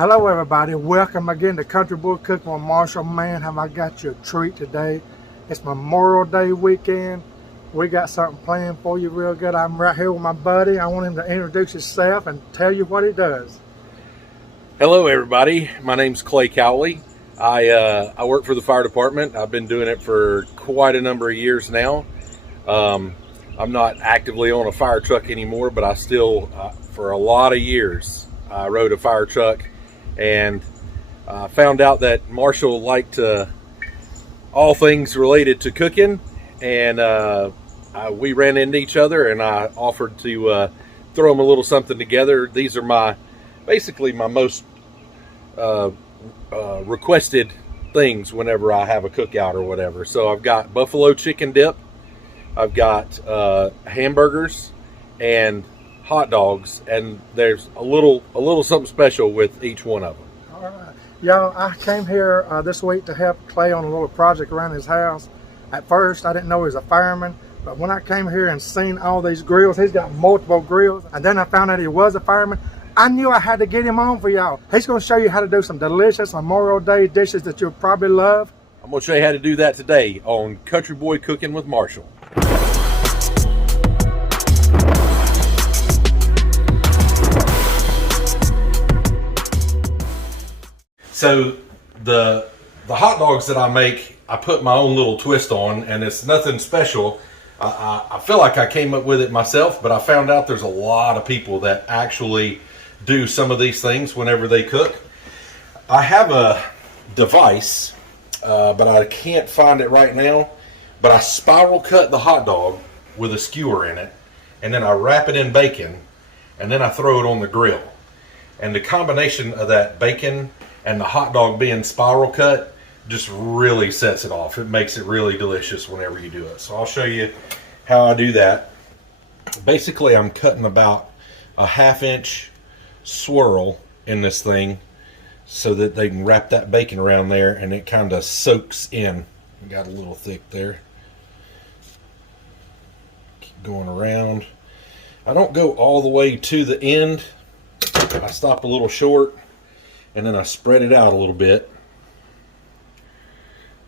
Hello everybody, welcome again to Country Boy Cooking with Marshall. Man, have I got you a treat today. It's Memorial Day weekend. We got something planned for you real good. I'm right here with my buddy. I want him to introduce himself and tell you what he does. Hello everybody, my name's Clay Cowley. I work for the fire department. I've been doing it for quite a number of years now. I'm not actively on a fire truck anymore, but I still, for a lot of years, I rode a fire truck. And found out that Marshall liked all things related to cooking, and we ran into each other, and I offered to throw them a little something together. These are basically my most requested things whenever I have a cookout or whatever. So I've got buffalo chicken dip, I've got hamburgers, and hot dogs, and there's a little something special with each one of them. All right, y'all, I came here this week to help Clay on a little project around his house. At first I didn't know he was a fireman, but when I came here and seen all these grills, he's got multiple grills, and then I found out he was a fireman. I knew I had to get him on for y'all. He's going to show you how to do some delicious Memorial Day dishes that you'll probably love. I'm going to show you how to do that today on Country Boy Cooking with Marshall. So the hot dogs that I make, I put my own little twist on, and it's nothing special. I feel like I came up with it myself, but I found out there's a lot of people that actually do some of these things whenever they cook. I have a device, but I can't find it right now, but I spiral cut the hot dog with a skewer in it, and then I wrap it in bacon, and then I throw it on the grill. And the combination of that bacon and the hot dog being spiral cut just really sets it off. It makes it really delicious whenever you do it. So I'll show you how I do that. Basically, I'm cutting about a 1/2 inch swirl in this thing so that they can wrap that bacon around there and it kind of soaks in. Got a little thick there. Keep going around. I don't go all the way to the end. I stop a little short, and then I spread it out a little bit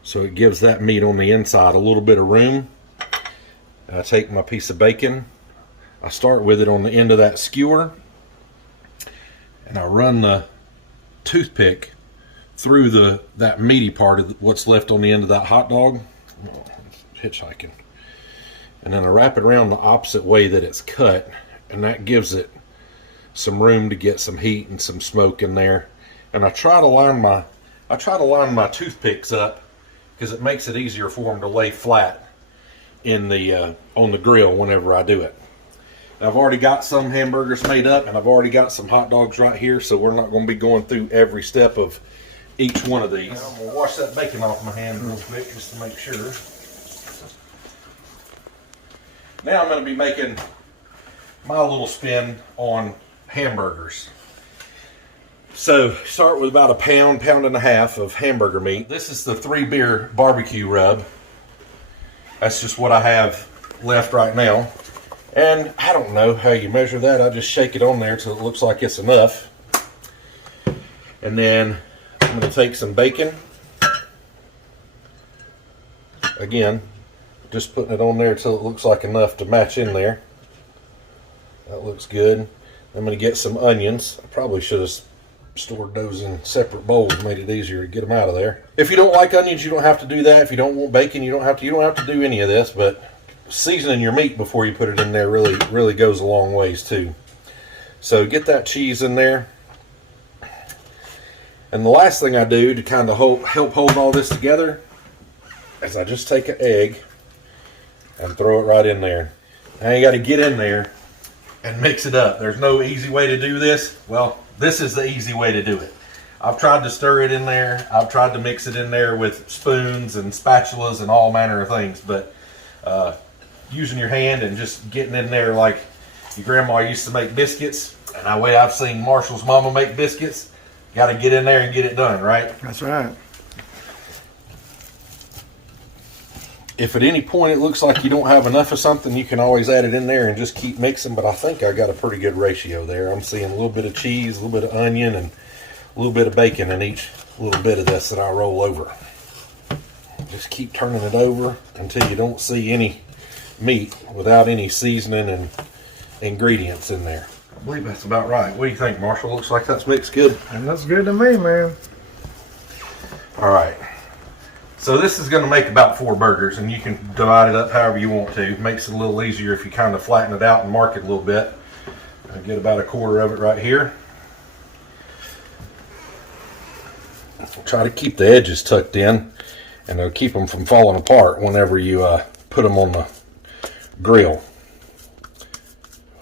so it gives that meat on the inside a little bit of room. And I take my piece of bacon, I start with it on the end of that skewer, and I run the toothpick through that meaty part of what's left on the end of that hot dog. Oh, hitchhiking. And then I wrap it around the opposite way that it's cut, and that gives it some room to get some heat and some smoke in there. And I try to line my toothpicks up because it makes it easier for them to lay flat in the on the grill whenever I do it. Now, I've already got some hamburgers made up, and I've already got some hot dogs right here, so we're not going to be going through every step of each one of these. Now, I'm going to wash that bacon off my hand real quick just to make sure. Now I'm going to be making my little spin on hamburgers. So start with about a pound and a half of hamburger meat. This is the 3 beer barbecue rub. That's just what I have left right now. And I don't know how you measure that. I just shake it on there till it looks like it's enough. And then I'm going to take some bacon. Again, just putting it on there till it looks like enough to match in there. That looks good. I'm going to get some onions. I probably should have stored those in separate bowls, made it easier to get them out of there. If you don't like onions, you don't have to do that. If you don't want bacon, you don't have to do any of this, but seasoning your meat before you put it in there really goes a long ways too. So get that cheese in there. And the last thing I do to kind of help hold all this together is I just take an egg and throw it right in there. Now you got to get in there and mix it up. There's no easy way to do this. Well, this is the easy way to do it. I've tried to stir it in there. I've tried to mix it in there with spoons and spatulas and all manner of things, but using your hand and just getting in there like your grandma used to make biscuits, and the way I've seen Marshall's mama make biscuits, got to get in there and get it done, right? That's right. If at any point it looks like you don't have enough of something, you can always add it in there and just keep mixing, but I think I got a pretty good ratio there. I'm seeing a little bit of cheese, a little bit of onion, and a little bit of bacon in each little bit of this that I roll over. Just keep turning it over until you don't see any meat without any seasoning and ingredients in there. I believe that's about right. What do you think, Marshall? Looks like that's mixed good. And that's good to me, man. All right. So this is going to make about 4 burgers, and you can divide it up however you want to. It makes it a little easier if you kind of flatten it out and mark it a little bit. I get about a quarter of it right here. Try to keep the edges tucked in, and it'll keep them from falling apart whenever you put them on the grill.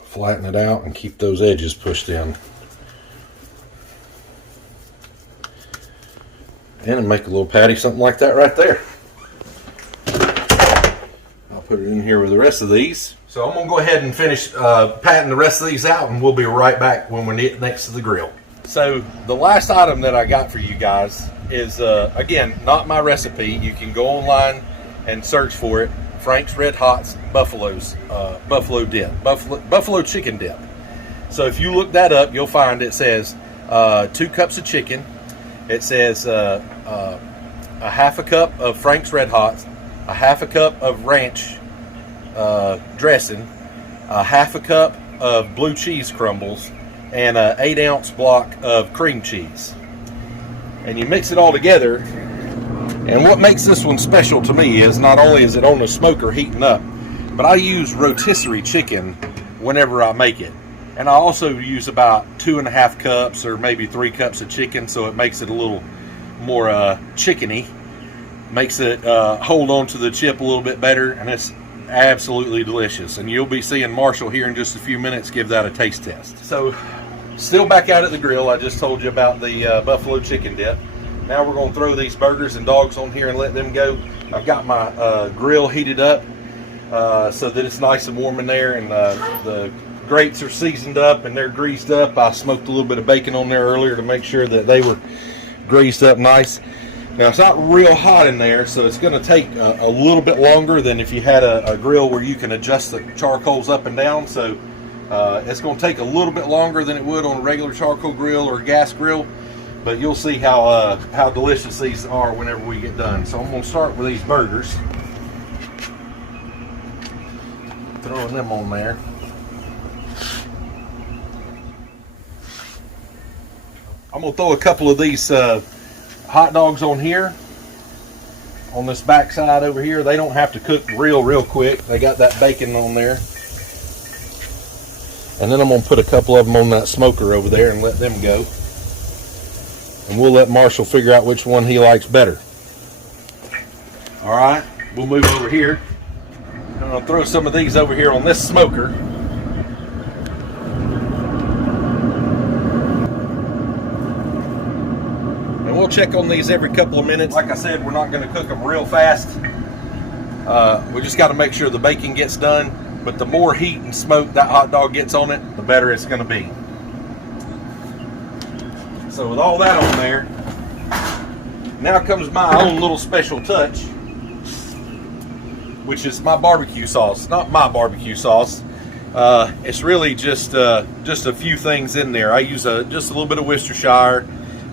Flatten it out and keep those edges pushed in. And make a little patty, something like that right there. I'll put it in here with the rest of these. So I'm going to go ahead and finish patting the rest of these out, and we'll be right back when we're next to the grill. So the last item that I got for you guys is, again, not my recipe. You can go online and search for it. Frank's Red Hot's buffalo chicken dip. So if you look that up, you'll find it says 2 cups of chicken. It says a half a cup of Frank's Red Hots, a half a cup of ranch dressing, a half a cup of blue cheese crumbles, and an 8-ounce block of cream cheese. And you mix it all together. And what makes this one special to me is not only is it on the smoker heating up, but I use rotisserie chicken whenever I make it. And I also use about 2.5 cups or maybe 3 cups of chicken, so it makes it a little more chickeny. Makes it hold on to the chip a little bit better, and it's absolutely delicious. And you'll be seeing Marshall here in just a few minutes give that a taste test. So, still back out at the grill. I just told you about the buffalo chicken dip. Now we're going to throw these burgers and dogs on here and let them go. I've got my grill heated up so that it's nice and warm in there, and the grates are seasoned up and they're greased up. I smoked a little bit of bacon on there earlier to make sure that they were greased up nice. Now it's not real hot in there, so it's going to take a little bit longer than if you had a grill where you can adjust the charcoals up and down. So it's going to take a little bit longer than it would on a regular charcoal grill or a gas grill. But you'll see how delicious these are whenever we get done. So I'm going to start with these burgers. Throwing them on there. I'm going to throw a couple of these hot dogs on here. On this back side over here. They don't have to cook real quick. They got that bacon on there. And then I'm going to put a couple of them on that smoker over there and let them go. And we'll let Marshall figure out which one he likes better. All right, we'll move over here. I'm gonna throw some of these over here on this smoker. And we'll check on these every couple of minutes. Like I said, we're not gonna cook them real fast. We just gotta make sure the bacon gets done. But the more heat and smoke that hot dog gets on it, the better it's gonna be. So with all that on there, now comes my own little special touch, which is my barbecue sauce. Not my barbecue sauce. It's really just a few things in there. I use just a little bit of Worcestershire.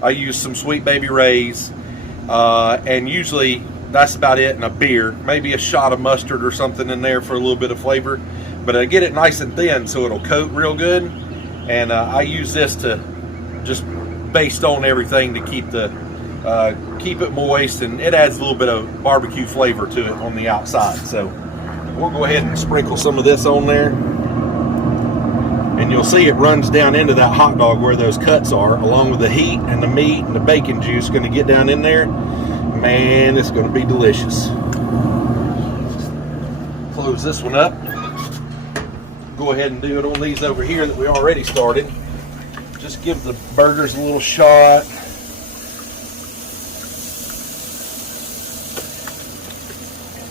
I use some Sweet Baby Ray's, and usually that's about it. And a beer, maybe a shot of mustard or something in there for a little bit of flavor. But I get it nice and thin so it'll coat real good. And I use this to just baste on everything to keep it moist, and it adds a little bit of barbecue flavor to it on the outside. So we'll go ahead and sprinkle some of this on there, and you'll see it runs down into that hot dog where those cuts are, along with the heat and the meat and the bacon juice going to get down in there. Man, it's going to be delicious. Close this one up. Go ahead and do it on these over here that we already started. Just give the burgers a little shot.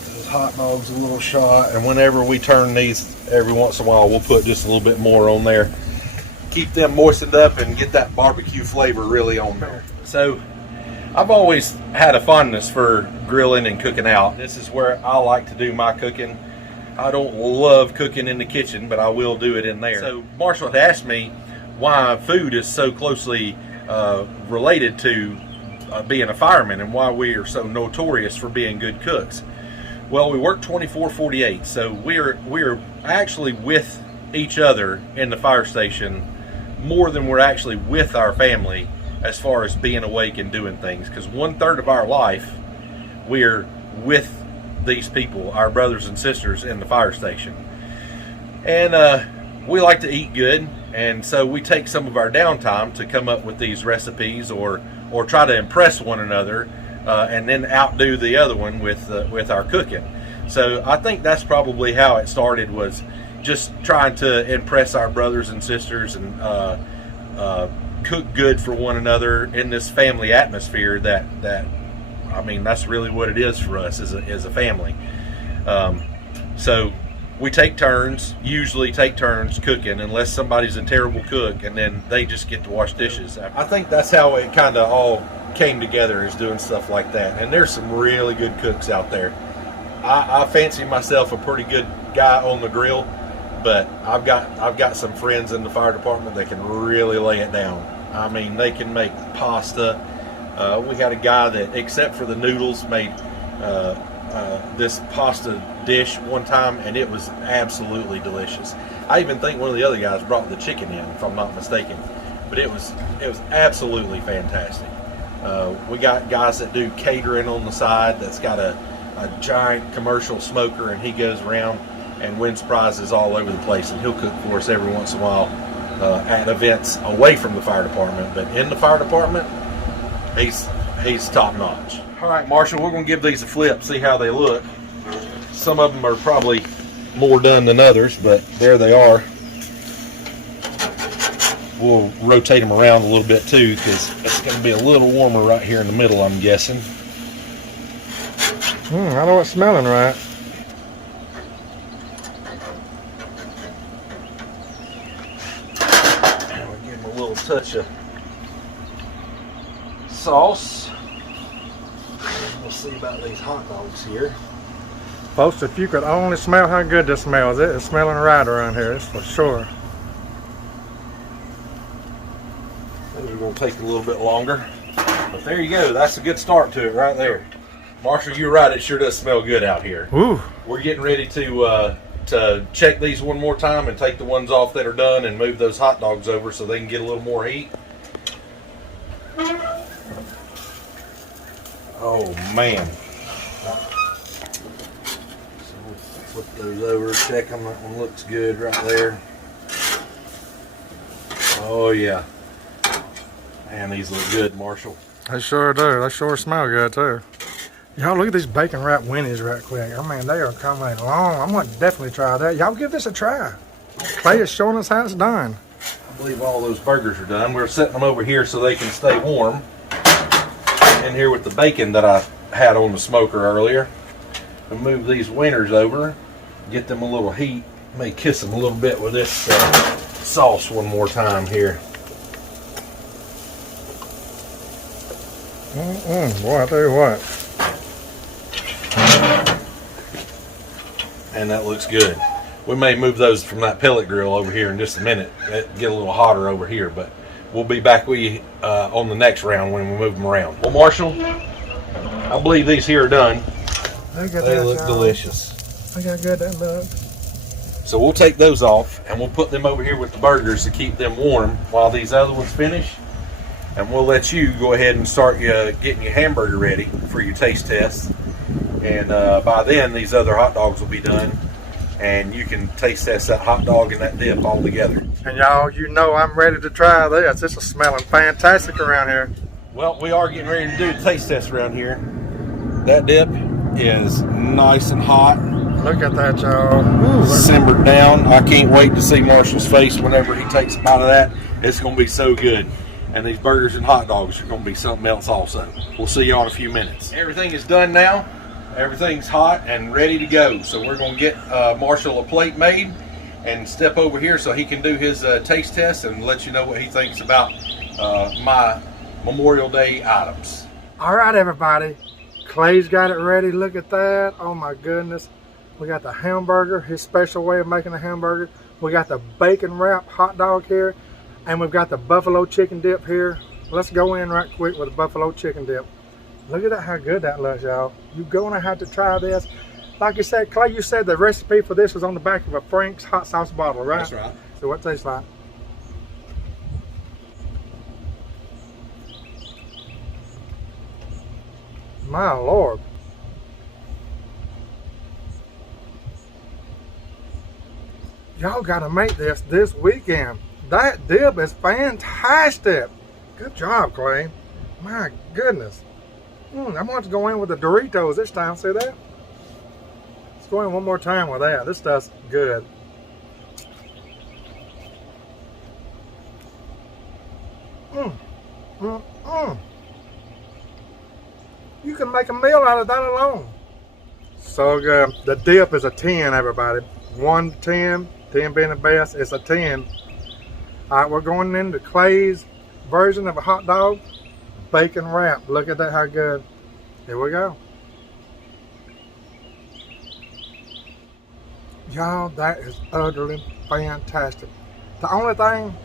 Those hot dogs a little shot. And whenever we turn these, every once in a while, we'll put just a little bit more on there. Keep them moistened up and get that barbecue flavor really on there. So, I've always had a fondness for grilling and cooking out. This is where I like to do my cooking. I don't love cooking in the kitchen, but I will do it in there. So, Marshall had asked me why food is so closely related to being a fireman and why we are so notorious for being good cooks. Well, we work 24/48, so we're actually with each other in the fire station more than we're actually with our family as far as being awake and doing things, because 1/3 of our life we're with these people, our brothers and sisters in the fire station. And we like to eat good, and so we take some of our downtime to come up with these recipes or try to impress one another, and then outdo the other one with our cooking. So I think that's probably how it started, was just trying to impress our brothers and sisters and cook good for one another in this family atmosphere that I mean, that's really what it is for us as a family. So we usually take turns cooking, unless somebody's a terrible cook, and then they just get to wash dishes. I think that's how it kind of all came together, is doing stuff like that. And there's some really good cooks out there. I fancy myself a pretty good guy on the grill, but I've got some friends in the fire department that can really lay it down. I mean, they can make pasta. We had a guy that, except for the noodles, made this pasta dish one time, and it was absolutely delicious. I even think one of the other guys brought the chicken in, if I'm not mistaken, but it was absolutely fantastic. We got guys that do catering on the side, that's got a giant commercial smoker, and he goes around and wins prizes all over the place, and he'll cook for us every once in a while at events away from the fire department. But in the fire department, he's top notch. All right, Marshall, we're gonna give these a flip, see how they look. Some of them are probably more done than others, but there they are. We'll rotate them around a little bit too, because it's gonna be a little warmer right here in the middle, I'm guessing. I know it's smelling right. And we'll give them a little touch of sauce. We'll see about these hot dogs here. Folks, if you could only smell how good this smells, it is smelling right around here, it's for sure. Those are going to take a little bit longer, but there you go. That's a good start to it right there. Marshall, you're right. It sure does smell good out here. Ooh. We're getting ready to check these one more time and take the ones off that are done and move those hot dogs over so they can get a little more heat. Oh man. So we'll flip those over, check them. That one looks good right there. Oh yeah. Man, these look good, Marshall. They sure do. They sure smell good too. Y'all look at these bacon wrap Winnies right quick. I mean, they are coming along. I'm going to definitely try that. Y'all give this a try. Clay is showing us how it's done. I believe all those burgers are done. We're setting them over here so they can stay warm. In here with the bacon that I had on the smoker earlier. We'll move these wieners over, get them a little heat. May kiss them a little bit with this sauce one more time here. Boy, I tell you what. And that looks good. We may move those from that pellet grill over here in just a minute. Get a little hotter over here, but we'll be back with you on the next round when we move them around. Well, Marshall, I believe these here are done. They look delicious. Look how good that looks. So we'll take those off and we'll put them over here with the burgers to keep them warm while these other ones finish. And we'll let you go ahead and start getting your hamburger ready for your taste test. And by then, these other hot dogs will be done. And you can taste test that hot dog and that dip all together. And y'all, you know I'm ready to try this. This is smelling fantastic around here. Well, we are getting ready to do a taste test around here. That dip is nice and hot. Look at that, y'all. Simmered down. I can't wait to see Marshall's face whenever he takes a bite of that. It's going to be so good. And these burgers and hot dogs are going to be something else also. We'll see you in a few minutes. Everything is done now. Everything's hot and ready to go. So we're going to get Marshall a plate made and step over here so he can do his taste test and let you know what he thinks about my Memorial Day items. All right, everybody. Clay's got it ready. Look at that. Oh my goodness. We got the hamburger, his special way of making a hamburger. We got the bacon wrap hot dog here. And we've got the buffalo chicken dip here. Let's go in right quick with a buffalo chicken dip. Look at that, how good that looks, y'all. You're gonna have to try this. Like you said, Clay, you said the recipe for this was on the back of a Frank's hot sauce bottle, right? That's right. So what it tastes like? My Lord. Y'all gotta make this weekend. That dip is fantastic. Good job, Clay. My goodness. I'm going to go in with the Doritos this time. See that? Let's go in one more time with that. This stuff's good. You can make a meal out of that alone. So good. The dip is a 10, everybody. 1 to 10, 10 being the best, it's a 10. All right, we're going into Clay's version of a hot dog, bacon wrap. Look at that, how good. Here we go. Y'all, that is utterly fantastic. The only thing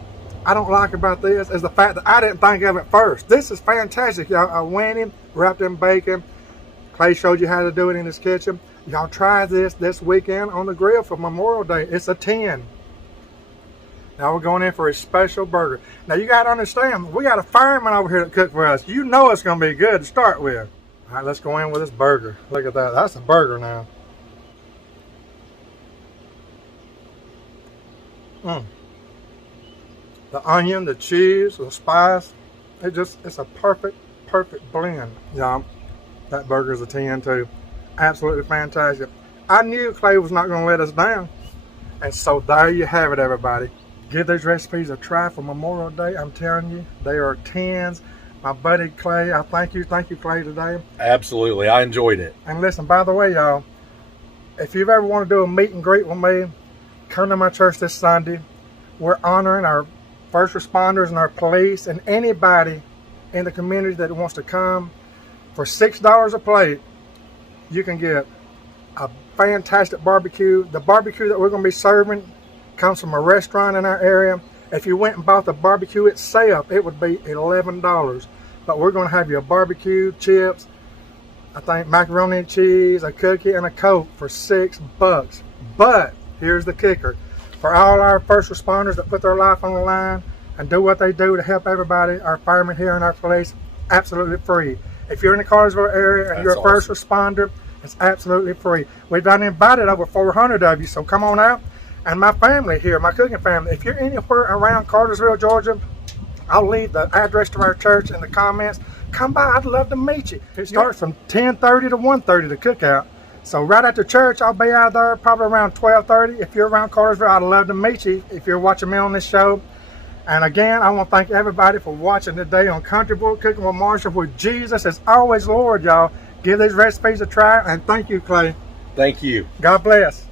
I don't like about this is the fact that I didn't think of it first. This is fantastic, y'all. I went in, wrapped in bacon. Clay showed you how to do it in his kitchen. Y'all try this weekend on the grill for Memorial Day. It's a 10. Now we're going in for a special burger. Now you got to understand, we got a fireman over here to cook for us. You know it's going to be good to start with. All right, let's go in with this burger. Look at that. That's a burger now. The onion, the cheese, the spice, it's a perfect blend. Y'all, that burger's a 10 too. Absolutely fantastic. I knew Clay was not going to let us down. And so there you have it, everybody. Give these recipes a try for Memorial Day. I'm telling you, they are 10s. My buddy Clay, I thank you Clay today. Absolutely, I enjoyed it. And listen, by the way, y'all, if you've ever want to do a meet and greet with me, come to my church this Sunday. We're honoring our first responders and our police and anybody in the community that wants to come. For $6 a plate, you can get a fantastic barbecue. The barbecue that we're going to be serving comes from a restaurant in our area. If you went and bought the barbecue itself, it would be $11. But we're going to have you a barbecue, chips, I think macaroni and cheese, a cookie, and a Coke for $6. But here's the kicker. For all our first responders that put their life on the line and do what they do to help everybody, our firemen here and our police, absolutely free. If you're in the Cartersville area and you're a first responder, it's absolutely free. We've done invited over 400 of you, so come on out. And my family here, my cooking family, if you're anywhere around Cartersville, Georgia, I'll leave the address to our church in the comments. Come by, I'd love to meet you. It starts from 10:30 to 1:30, the cookout. So right after church, I'll be out there probably around 12:30. If you're around Cartersville, I'd love to meet you if you're watching me on this show. And again, I want to thank everybody for watching today on Country Boy Cooking with Marshall, where Jesus is always Lord, y'all. Give these recipes a try, and thank you, Clay. Thank you. God bless.